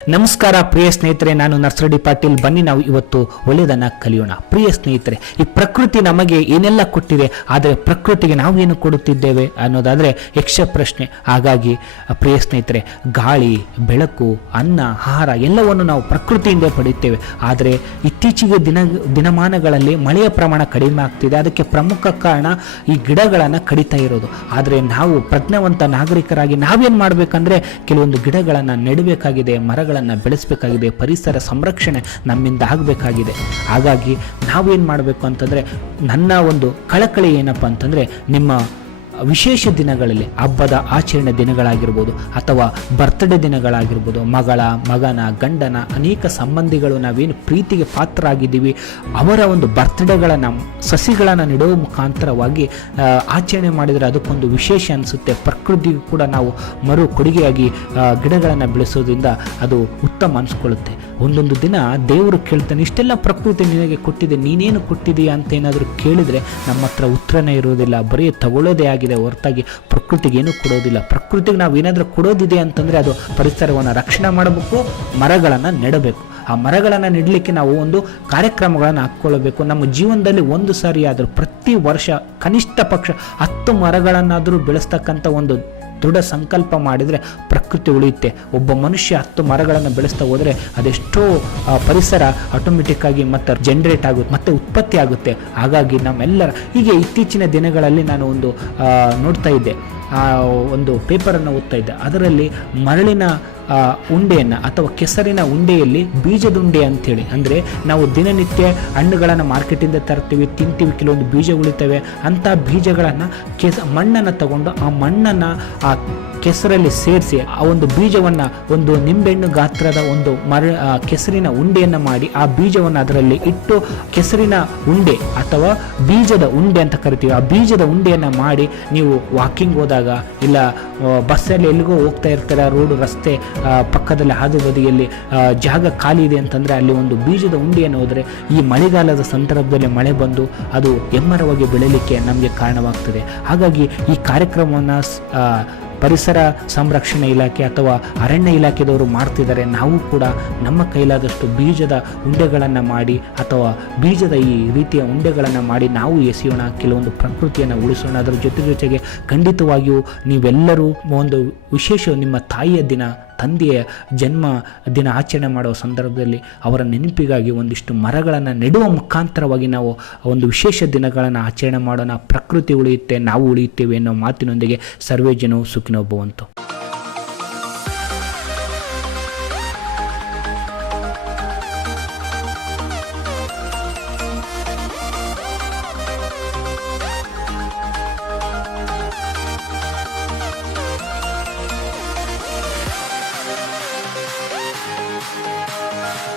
ನಮಸ್ಕಾರ ಪ್ರಿಯ ಸ್ನೇಹಿತರೆ, ನಾನು ನರ್ಸಡಿ ಪಾಟೀಲ್. ಬನ್ನಿ ನಾವು ಇವತ್ತು ಒಳ್ಳೆಯದನ್ನ ಕಲಿಯೋಣ. ಪ್ರಿಯ ಸ್ನೇಹಿತರೆ, ಈ ಪ್ರಕೃತಿ ನಮಗೆ ಏನೆಲ್ಲ ಕೊಟ್ಟಿದೆ, ಆದರೆ ಪ್ರಕೃತಿಗೆ ನಾವು ಏನು ಕೊಡುತ್ತಿದ್ದೇವೆ ಅನ್ನೋದಾದರೆ ಯಕ್ಷ ಪ್ರಶ್ನೆ. ಹಾಗಾಗಿ ಪ್ರಿಯ ಸ್ನೇಹಿತರೆ, ಗಾಳಿ, ಬೆಳಕು, ಅನ್ನ, ಆಹಾರ ಎಲ್ಲವನ್ನು ನಾವು ಪ್ರಕೃತಿಯಿಂದ ಪಡೆಯುತ್ತೇವೆ. ಆದರೆ ಇತ್ತೀಚೆಗೆ ದಿನಮಾನಗಳಲ್ಲಿ ಮಳೆಯ ಪ್ರಮಾಣ ಕಡಿಮೆ ಆಗ್ತಿದೆ. ಅದಕ್ಕೆ ಪ್ರಮುಖ ಕಾರಣ ಈ ಗಿಡಗಳನ್ನು ಕಡಿತಾ ಇರೋದು. ಆದರೆ ನಾವು ಪ್ರಜ್ಞಾವಂತ ನಾಗರಿಕರಾಗಿ ನಾವೇನು ಮಾಡಬೇಕಂದ್ರೆ ಕೆಲವೊಂದು ಗಿಡಗಳನ್ನು ನೆಡಬೇಕಾಗಿದೆ, ಮರಗಳನ್ನು ಬೆಳೆಸಬೇಕಾಗಿದೆ, ಪರಿಸರ ಸಂರಕ್ಷಣೆ ನಮ್ಮಿಂದ ಆಗಬೇಕಾಗಿದೆ. ಹಾಗಾಗಿ ನಾವೇನು ಮಾಡಬೇಕು ಅಂತಂದರೆ, ನನ್ನ ಒಂದು ಕಳಕಳಿ ಏನಪ್ಪ ಅಂತಂದರೆ, ನಿಮ್ಮ ವಿಶೇಷ ದಿನಗಳಲ್ಲಿ, ಹಬ್ಬದ ಆಚರಣೆ ದಿನಗಳಾಗಿರ್ಬೋದು ಅಥವಾ ಬರ್ತ್ಡೇ ದಿನಗಳಾಗಿರ್ಬೋದು, ಮಗನ ಗಂಡನ ಅನೇಕ ಸಂಬಂಧಿಗಳು ನಾವೇನು ಪ್ರೀತಿಗೆ ಪಾತ್ರರಾಗಿದ್ದೀವಿ ಅವರ ಒಂದು ಬರ್ತ್ಡೇಗಳನ್ನು ಸಸಿಗಳನ್ನು ನೆಡುವ ಮುಖಾಂತರವಾಗಿ ಆಚರಣೆ ಮಾಡಿದರೆ ಅದಕ್ಕೊಂದು ವಿಶೇಷ ಅನಿಸುತ್ತೆ. ಪ್ರಕೃತಿಗೂ ಕೂಡ ನಾವು ಮರು ಕೊಡುಗೆಯಾಗಿ ಗಿಡಗಳನ್ನು ಬೆಳೆಸೋದ್ರಿಂದ ಅದು ಉತ್ತಮ ಅನಿಸ್ಕೊಳ್ಳುತ್ತೆ. ಒಂದೊಂದು ದಿನ ದೇವರು ಕೇಳ್ತಾನೆ, ಇಷ್ಟೆಲ್ಲ ಪ್ರಕೃತಿ ನಿನಗೆ ಕೊಟ್ಟಿದೆ, ನೀನೇನು ಕೊಟ್ಟಿದೆಯಾ ಅಂತ ಏನಾದರೂ ಕೇಳಿದರೆ ನಮ್ಮ ಹತ್ರ ಉತ್ತರನೇ ಇರೋದಿಲ್ಲ. ಬರೀ ತಗೊಳ್ಳೋದೇ ಆಗಿದೆ ಹೊರತಾಗಿ ಪ್ರಕೃತಿಗೆ ಏನೂ ಕೊಡೋದಿಲ್ಲ. ಪ್ರಕೃತಿಗೆ ನಾವು ಏನಾದರೂ ಕೊಡೋದಿದೆ ಅಂತಂದರೆ ಅದು ಪರಿಸರವನ್ನು ರಕ್ಷಣೆ ಮಾಡಬೇಕು, ಮರಗಳನ್ನು ನೆಡಬೇಕು. ಆ ಮರಗಳನ್ನು ನೆಡಲಿಕ್ಕೆ ನಾವು ಒಂದು ಕಾರ್ಯಕ್ರಮಗಳನ್ನು ಹಾಕ್ಕೊಳ್ಳಬೇಕು. ನಮ್ಮ ಜೀವನದಲ್ಲಿ ಒಂದು ಸಾರಿ ಆದರೂ ಪ್ರತಿ ವರ್ಷ ಕನಿಷ್ಠ ಪಕ್ಷ 10 ಮರಗಳನ್ನಾದರೂ ಬೆಳೆಸ್ತಕ್ಕಂಥ ಒಂದು ದೃಢ ಸಂಕಲ್ಪ ಮಾಡಿದರೆ ಪ್ರಕೃತಿ ಉಳಿಯುತ್ತೆ. ಒಬ್ಬ ಮನುಷ್ಯ 10 ಮರಗಳನ್ನು ಬೆಳೆಸ್ತಾ ಹೋದರೆ ಅದೆಷ್ಟೋ ಪರಿಸರ ಆಟೋಮೆಟಿಕ್ಕಾಗಿ ಮತ್ತೆ ಜನರೇಟ್ ಆಗುತ್ತೆ, ಮತ್ತೆ ಉತ್ಪತ್ತಿ ಆಗುತ್ತೆ. ಹಾಗಾಗಿ ನಮ್ಮೆಲ್ಲರ ಹೀಗೆ ಇತ್ತೀಚಿನ ದಿನಗಳಲ್ಲಿ ನಾನು ಒಂದು ನೋಡ್ತಾ ಇದ್ದೆ, ಒಂದು ಪೇಪರನ್ನು ಓದ್ತಾ ಇದ್ದೆ. ಅದರಲ್ಲಿ ಮರಳಿನ ಉಂಡೆಯನ್ನು ಅಥವಾ ಕೆಸರಿನ ಉಂಡೆಯಲ್ಲಿ ಬೀಜದ ಉಂಡೆ ಅಂಥೇಳಿ, ಅಂದರೆ ನಾವು ದಿನನಿತ್ಯ ಹಣ್ಣುಗಳನ್ನು ಮಾರ್ಕೆಟಿಂದ ತರ್ತೀವಿ, ತಿಂತೀವಿ, ಕೆಲವೊಂದು ಬೀಜ ಉಳಿತವೆ. ಅಂಥ ಬೀಜಗಳನ್ನು ಮಣ್ಣನ್ನು ತಗೊಂಡು ಆ ಮಣ್ಣನ್ನು ಆ ಕೆಸರಲ್ಲಿ ಸೇರಿಸಿ ಆ ಒಂದು ಬೀಜವನ್ನು ಒಂದು ನಿಂಬೆಹಣ್ಣು ಗಾತ್ರದ ಒಂದು ಕೆಸರಿನ ಉಂಡೆಯನ್ನು ಮಾಡಿ ಆ ಬೀಜವನ್ನು ಅದರಲ್ಲಿ ಇಟ್ಟು ಕೆಸರಿನ ಉಂಡೆ ಅಥವಾ ಬೀಜದ ಉಂಡೆ ಅಂತ ಕರಿತೀವಿ. ಆ ಬೀಜದ ಉಂಡೆಯನ್ನು ಮಾಡಿ ನೀವು ವಾಕಿಂಗ್ ಹೋದಾಗ ಇಲ್ಲ ಬಸ್ಸಲ್ಲಿ ಎಲ್ಲಿಗೋ ಹೋಗ್ತಾ ಇರ್ತಾರೆ, ರೋಡು ರಸ್ತೆ ಪಕ್ಕದಲ್ಲಿ ಹಾದು ಬದಿಯಲ್ಲಿ ಜಾಗ ಖಾಲಿ ಇದೆ ಅಂತಂದರೆ ಅಲ್ಲಿ ಒಂದು ಬೀಜದ ಉಂಡೆಯನ್ನು ಹೋದರೆ ಈ ಮಳೆಗಾಲದ ಸಂದರ್ಭದಲ್ಲಿ ಮಳೆ ಬಂದು ಅದು ಎಮ್ಮರವಾಗಿ ಬೆಳೀಲಿಕ್ಕೆ ನಮಗೆ ಕಾರಣವಾಗ್ತದೆ. ಹಾಗಾಗಿ ಈ ಕಾರ್ಯಕ್ರಮವನ್ನು ಪರಿಸರ ಸಂರಕ್ಷಣೆ ಇಲಾಖೆ ಅಥವಾ ಅರಣ್ಯ ಇಲಾಖೆದವರು ಮಾಡ್ತಿದ್ದಾರೆ. ನಾವು ಕೂಡ ನಮ್ಮ ಕೈಲಾದಷ್ಟು ಬೀಜದ ಉಂಡೆಗಳನ್ನು ಮಾಡಿ ಅಥವಾ ಬೀಜದ ಈ ರೀತಿಯ ಉಂಡೆಗಳನ್ನು ಮಾಡಿ ನಾವು ಎಸೆಯೋಣ, ಕೆಲವೊಂದು ಪ್ರಕೃತಿಯನ್ನು ಉಳಿಸೋಣ. ಅದರ ಜೊತೆಗೆ ಖಂಡಿತವಾಗಿಯೂ ನೀವೆಲ್ಲರೂ ಒಂದು ವಿಶೇಷ ನಿಮ್ಮ ತಾಯಿಯ ದಿನ, ತಂದೆಯ ಜನ್ಮ ದಿನ ಆಚರಣೆ ಮಾಡುವ ಸಂದರ್ಭದಲ್ಲಿ ಅವರ ನೆನಪಿಗಾಗಿ ಒಂದಿಷ್ಟು ಮರಗಳನ್ನು ನೆಡುವ ಮುಖಾಂತರವಾಗಿ ನಾವು ಒಂದು ವಿಶೇಷ ದಿನಗಳನ್ನು ಆಚರಣೆ ಮಾಡೋಣ. ಪ್ರಕೃತಿ ಉಳಿಯುತ್ತೆ, ನಾವು ಉಳಿಯುತ್ತೇವೆ ಅನ್ನೋ ಮಾತಿನೊಂದಿಗೆ ಸರ್ವೇ ಜನವು ಸುಖಿನೋ ಭವಂತು.